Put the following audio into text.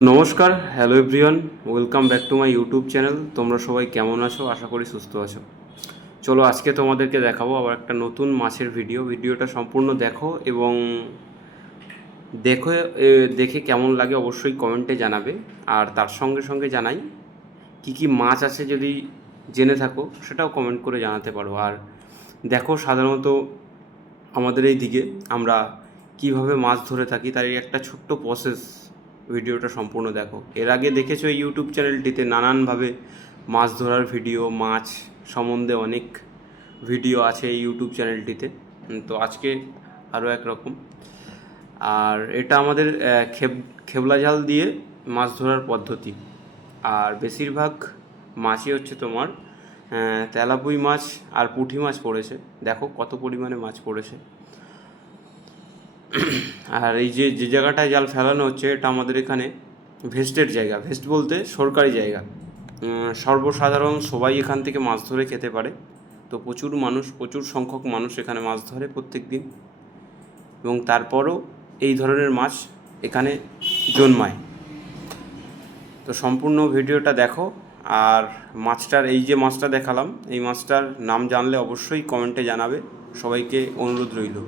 নমস্কার, hello everyone, welcome back to my YouTube channel. তোমরা সবাই কেমন আছো? আশা করি সুস্থ আছো। চলো আজকে তোমাদেরকে দেখাবো আবার একটা নতুন মাছের ভিডিওটা সম্পূর্ণ দেখো এবং দেখো দেখে কেমন লাগে অবশ্যই কমেন্টে জানাবে। আর তার সঙ্গে সঙ্গে জানাই কি কি মাছ আছে, যদি জেনে থাকো সেটাও কমেন্ট করে জানাতে পারো। আর দেখো সাধারণত আমাদের এই দিকে আমরা কিভাবে মাছ ধরে থাকি তার এই একটা ছোট্ট প্রসেস, ভিডিওটা সম্পূর্ণ দেখো। এর আগে দেখেছো এই ইউটিউব চ্যানেলটিতে নানানভাবে মাছ ধরার ভিডিও, মাছ সম্বন্ধে অনেক ভিডিও আছে এই ইউটিউব চ্যানেলটিতে। তো আজকে আরও একরকম। আর এটা আমাদের খেবলা জাল দিয়ে মাছ ধরার পদ্ধতি। আর বেশিরভাগ মাছই হচ্ছে তোমার তেলাপুঁই মাছ আর পুঁটি মাছ পড়েছে। দেখো কত পরিমাণে মাছ পড়েছে। আর এই যে যে জায়গাটায় জাল ফেলানো হচ্ছে এটা আমাদের এখানে ভেস্টের জায়গা। ভেস্ট বলতে সরকারি জায়গা। সর্বসাধারণ সবাই এখান থেকে মাছ ধরে খেতে পারে। তো প্রচুর সংখ্যক মানুষ এখানে মাছ ধরে প্রত্যেক দিন, এবং তারপরও এই ধরনের মাছ এখানে জন্মায়। তো সম্পূর্ণ ভিডিওটা দেখো। আর এই যে মাছটা দেখালাম, এই মাছটার নাম জানলে অবশ্যই কমেন্টে জানাবে। সবাইকে অনুরোধ রইল।